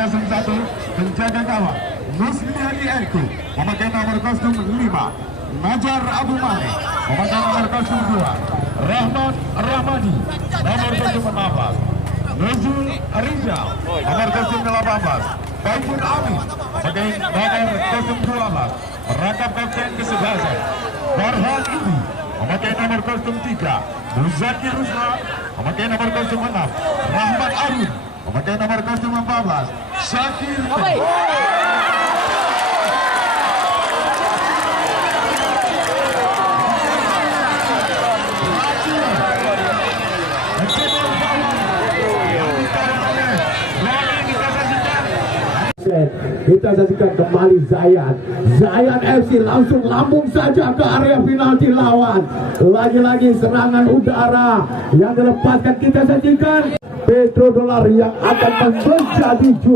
kostum 1 penjaga gawang Musliani Erku memakai nomor kostum 5, Najar Abu Mane memakai nomor kostum 2, Rahmat Rahmadi nomor kostum 14, Nuzul Rizal nomor kostum 18, Baikun Amin memakai nomor kostum 12, Rakap Kapten ke-11, Farhan Ibu memakai nomor kostum 3, Muzakir Rusma memakai nomor kostum 6, Rahmat Arun memakai nomor kostum 14, Syakir Kita saksikan kembali Zayan FC langsung lambung saja ke area penalti lawan. Lagi-lagi serangan udara yang dilepaskan, kita saksikan Petrodolar yang akan menjadi juara.